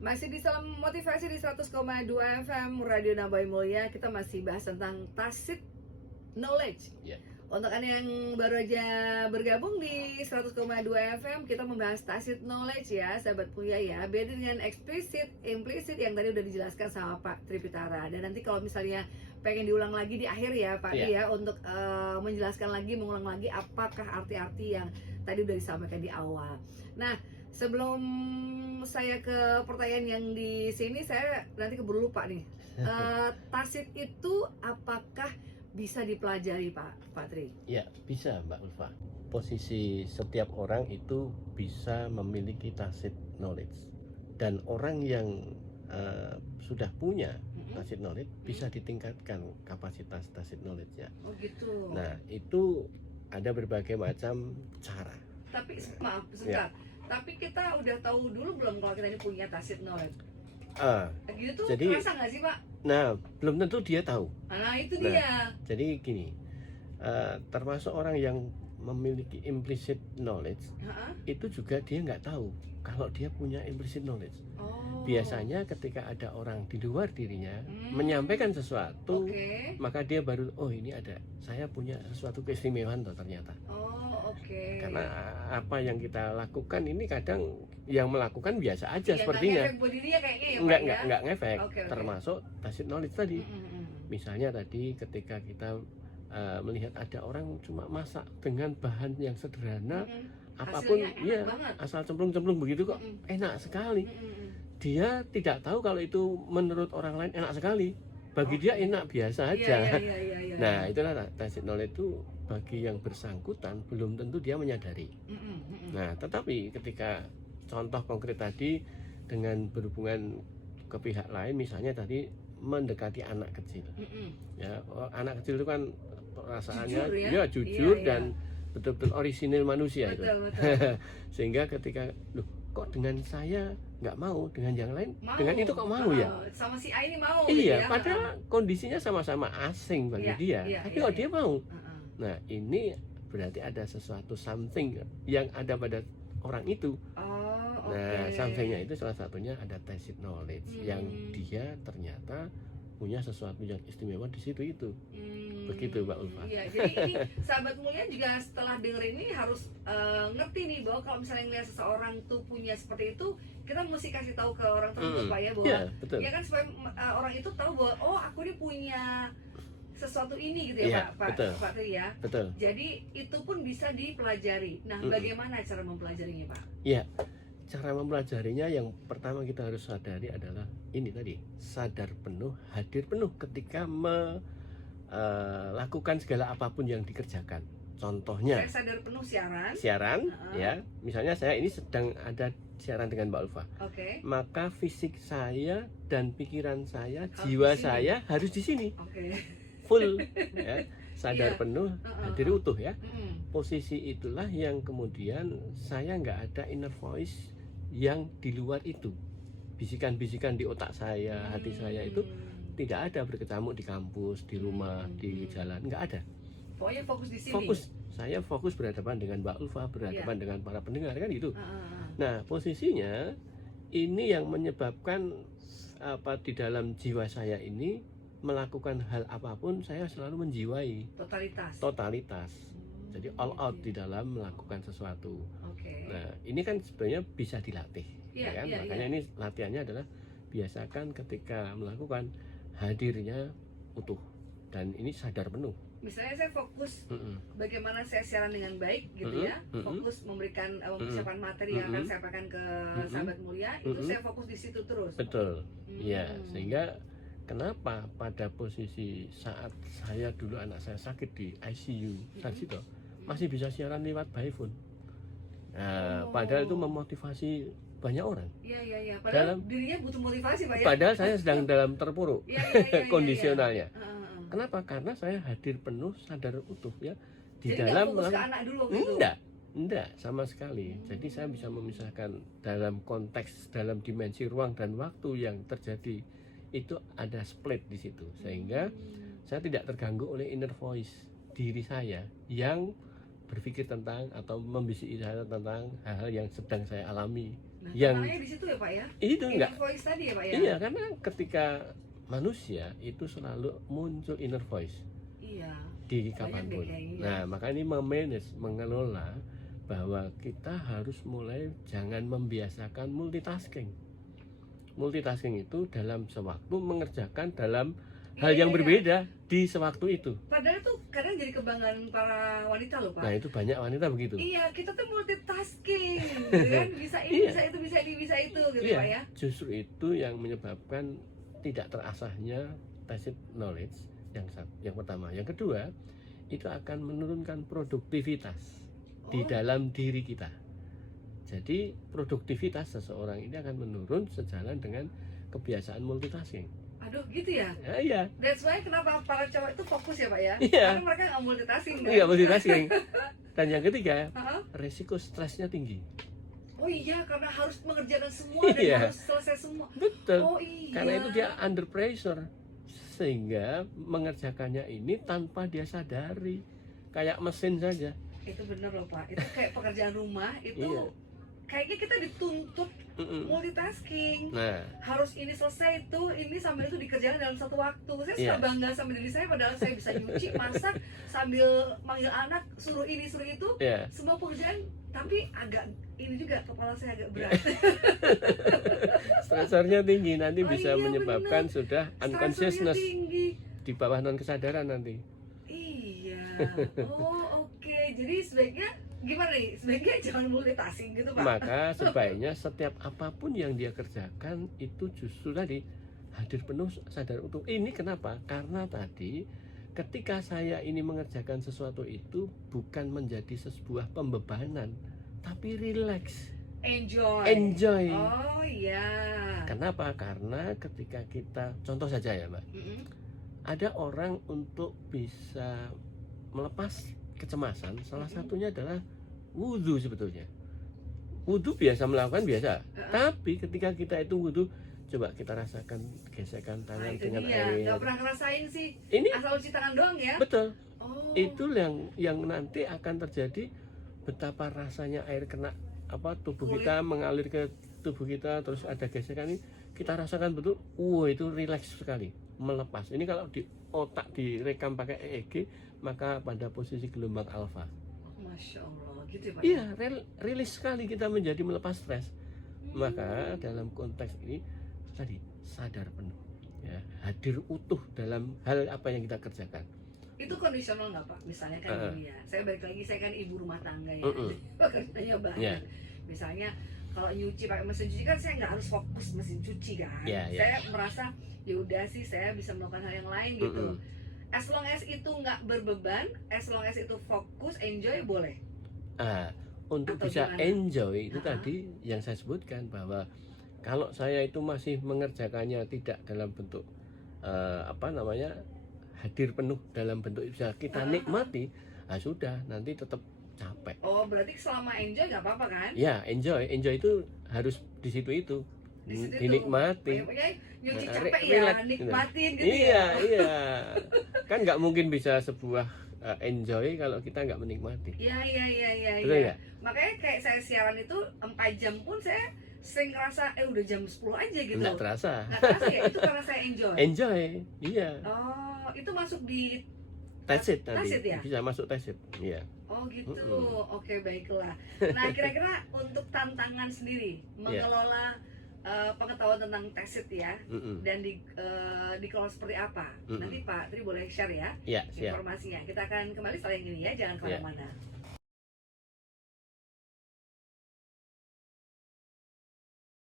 Masih di Salam Motivasi di 100,2 FM Radio Nabai Mulia. Kita masih bahas tentang tacit knowledge. Untuk Anda yang baru aja bergabung di 100,2 FM, kita membahas tacit knowledge ya, sahabat mulia ya. Beda dengan eksplisit, implisit yang tadi udah dijelaskan sama Pak Tripitara. Dan nanti kalau misalnya pengen diulang lagi di akhir ya Pak ya, untuk menjelaskan lagi, mengulang lagi apakah arti-arti yang tadi udah disampaikan di awal. Nah, sebelum saya ke pertanyaan yang di sini, saya nanti keburu lupa nih. Tacit itu apakah bisa dipelajari Pak Patri? Ya, bisa Mbak Ulfa. Posisi setiap orang itu bisa memiliki tacit knowledge. Dan orang yang sudah punya tacit knowledge bisa ditingkatkan kapasitas tacit knowledge-nya. Oh gitu. Nah, itu ada berbagai macam cara. Tapi maaf sebentar. Tapi kita udah tahu dulu belum kalau kita ini punya tacit knowledge? Gitu tuh jadi, kerasa nggak sih Pak? Nah, belum tentu dia tahu. Nah itu dia. Jadi gini, termasuk orang yang memiliki implicit knowledge, itu juga dia nggak tahu kalau dia punya implicit knowledge. Biasanya ketika ada orang di luar dirinya menyampaikan sesuatu, maka dia baru, oh ini ada, saya punya sesuatu keistimewaan tuh ternyata. Karena apa yang kita lakukan ini kadang yang melakukan biasa aja sepertinya. Nggak ngefek. Termasuk tacit knowledge tadi. Misalnya tadi ketika kita melihat ada orang cuma masak dengan bahan yang sederhana, apapun ya asal cemplung-cemplung begitu kok enak sekali. Dia tidak tahu kalau itu menurut orang lain enak sekali. Bagi dia enak biasa aja. Nah, itulah tacit knowledge itu bagi yang bersangkutan belum tentu dia menyadari. Nah, tetapi ketika contoh konkret tadi dengan berhubungan ke pihak lain, misalnya tadi mendekati anak kecil. Ya, anak kecil itu kan perasaannya jujur dan betul-betul orisinil manusia itu. Sehingga ketika kok dengan saya nggak mau, dengan yang lain dengan itu kok mau ya? Sama si A ini mau. Iya, padahal kondisinya sama-sama asing bagi dia. Tapi kok dia mau? Nah, ini berarti ada sesuatu something yang ada pada orang itu. Nah, somethingnya itu salah satunya ada tacit knowledge yang dia ternyata punya sesuatu yang istimewa di situ itu. Begitu Mbak Ulfa. Iya, jadi ini sahabat mulia juga setelah denger ini harus ngerti nih bahwa kalau misalnya ngeliat seseorang tuh punya seperti itu, kita mesti kasih tahu ke orang tersebut Pak ya, bahwa ya kan supaya orang itu tahu bahwa oh aku ini punya sesuatu ini gitu ya Pak Tri ya. Betul. Jadi itu pun bisa dipelajari. Nah, bagaimana cara mempelajarinya Pak? Iya. Cara mempelajarinya yang pertama kita harus sadari adalah ini tadi, sadar penuh, hadir penuh ketika melakukan segala apapun yang dikerjakan. Contohnya, saya sadar penuh siaran ya, misalnya saya ini sedang ada siaran dengan Mbak Ulfa. Maka fisik saya dan pikiran saya, jiwa saya harus di sini. Full ya, sadar penuh, hadir utuh ya. Posisi itulah yang kemudian saya nggak ada inner voice yang di luar itu. Bisikan-bisikan di otak saya, hati saya itu tidak ada berkecamuk di kampus, di rumah, di jalan, nggak ada. Pokoknya fokus di sini. Saya fokus berhadapan dengan Mbak Ulfa, berhadapan dengan para pendengar kan gitu. Nah, posisinya ini yang menyebabkan apa di dalam jiwa saya ini melakukan hal apapun saya selalu menjiwai totalitas. Jadi all out di dalam melakukan sesuatu. Nah, ini kan sebenarnya bisa dilatih, ya kan? Makanya ini latihannya adalah biasakan ketika melakukan hadirnya utuh dan ini sadar penuh. Misalnya saya fokus bagaimana saya siaran dengan baik gitu ya, fokus memberikan mempersiapkan materi yang akan saya sampaikan ke sahabat mulia, itu saya fokus di situ terus. Betul. Ya, sehingga kenapa pada posisi saat saya dulu anak saya sakit di ICU Sarjito masih bisa siaran lewat by phone. Nah, padahal itu memotivasi banyak orang. Iya. Padahal dirinya butuh motivasi Pak ya. Padahal saya sedang dalam terpuruk kondisionalnya. Kenapa? Karena saya hadir penuh, sadar utuh ya di jadi dalam. Jadi fokus ke anak dulu gitu? Enggak sama sekali. Jadi saya bisa memisahkan dalam konteks, dalam dimensi ruang dan waktu yang terjadi itu ada split di situ, sehingga saya tidak terganggu oleh inner voice diri saya yang berpikir tentang atau membisiki saya tentang hal-hal yang sedang saya alami Nah, yang tantangannya di situ ya Pak ya? itu enggak. Inner voice tadi ya Pak ya? Iya, karena ketika manusia itu selalu muncul inner voice Iya. di Banyak kapanpun. deh kayaknya. Nah, maka ini memanage, mengelola bahwa kita harus mulai jangan membiasakan multitasking. Multitasking itu dalam sewaktu mengerjakan dalam hal yang berbeda di sewaktu itu. Padahal tuh kadang jadi kebanggaan para wanita loh Pak. Nah, itu banyak wanita begitu. Iya, kita tuh multitasking, gitu kan? Bisa ini, Iya. bisa itu, bisa ini, bisa itu, gitu Iya, Pak ya. justru itu yang menyebabkan tidak terasahnya tacit knowledge yang pertama. Yang kedua, itu akan menurunkan produktivitas di dalam diri kita. Jadi produktivitas seseorang ini akan menurun sejalan dengan kebiasaan multitasking. Aduh, gitu ya? Ya, iya. That's why kenapa para cowok itu fokus ya Pak ya? Iya. Karena mereka nggak multitasking kan? Iya, multitasking. Dan yang ketiga, Uh-huh. resiko stresnya tinggi. Oh iya, karena harus mengerjakan semua dan Iya. harus selesai semua. Betul. Oh iya. Karena itu dia under pressure, sehingga mengerjakannya ini tanpa dia sadari, kayak mesin saja. Itu benar loh Pak. Itu kayak pekerjaan rumah itu Iya. kayaknya kita dituntut multitasking. Nah, Harus ini selesai itu, ini sambil itu dikerjakan dalam satu waktu. Saya suka Iya. bangga sama diri saya padahal saya bisa nyuci, masak, sambil manggil anak, suruh ini, suruh itu. ya. Semua pekerjaan, tapi agak ini juga kepala saya agak berat. Stresornya tinggi, nanti Oh bisa iya, menyebabkan bener. sudah Stresnya unconsciousness tinggi. di bawah non kesadaran nanti. Iya. Oh, oke. Jadi sebaiknya gimana nih? Sebaiknya jangan multitasking gitu, Pak. Maka sebaiknya setiap apapun yang dia kerjakan itu justru tadi hadir penuh sadar utuh. Ini kenapa? Karena tadi ketika saya ini mengerjakan sesuatu itu bukan menjadi sebuah pembebanan, tapi relax, Enjoy. enjoy. Oh iya. Kenapa? Karena ketika kita, contoh saja ya Mbak, Mm-mm. ada orang untuk bisa melepas kecemasan, salah satunya adalah wudhu sebetulnya. Wudhu biasa melakukan biasa, tapi ketika kita itu wudhu, coba kita rasakan gesekan Nah, tangan itu dengan dia. air. Nggak pernah ngerasain sih. Ini Asal cuci tangan doang ya. betul, Oh. itu yang nanti akan terjadi, betapa rasanya air kena tubuh Kulit. kita, mengalir ke tubuh kita, terus ada gesekan ini, kita rasakan betul, itu rileks sekali, melepas. Ini kalau di otak direkam pakai EEG, maka pada posisi gelombang alfa. Masya Allah, gitu ya Pak. Iya, rilis sekali kita menjadi melepas stres. Maka dalam konteks ini tadi sadar penuh, ya, hadir utuh dalam hal apa yang kita kerjakan. Itu kondisional nggak Pak? Misalnya kan gini ya, saya balik lagi, saya kan ibu rumah tangga ya, pekerjaannya banyak. Yeah. Misalnya kalau nyuci pakai mesin cuci kan saya nggak harus fokus mesin cuci kan. Yeah, yeah. Saya merasa ya udah sih saya bisa melakukan hal yang lain gitu. As long as itu nggak berbeban, as long as itu fokus, enjoy boleh. Untuk Atau bisa gimana? enjoy itu tadi yang saya sebutkan, bahwa kalau saya itu masih mengerjakannya tidak dalam bentuk hadir penuh dalam bentuk bisa kita nikmati, sudah nanti tetap capek. Oh, berarti selama enjoy nggak apa-apa kan? Ya, enjoy itu harus di situ itu. Di situ Dinikmati. Pokoknya nyuci Nah, capek relax, ya, nikmatin gitu Iya, ya. iya. Kan nggak mungkin bisa sebuah enjoy kalau kita nggak menikmati. Iya. Betul ya? Makanya kayak saya siaran itu 4 jam pun saya sering ngerasa udah jam 10 aja gitu. Nggak terasa. Nggak terasa ya, itu karena saya enjoy. Enjoy, iya. Oh, itu masuk di Tacit nanti. Tacit ya? Bisa masuk tacit. Iya. Oh gitu. Oke, baiklah. Nah, kira-kira untuk tantangan sendiri mengelola pengetahuan tentang tacit ya, dan dikelola seperti apa? Nanti Pak Tri boleh share ya Iya, siap. informasinya. Kita akan kembali setelah yang ini ya, jangan kemana-mana.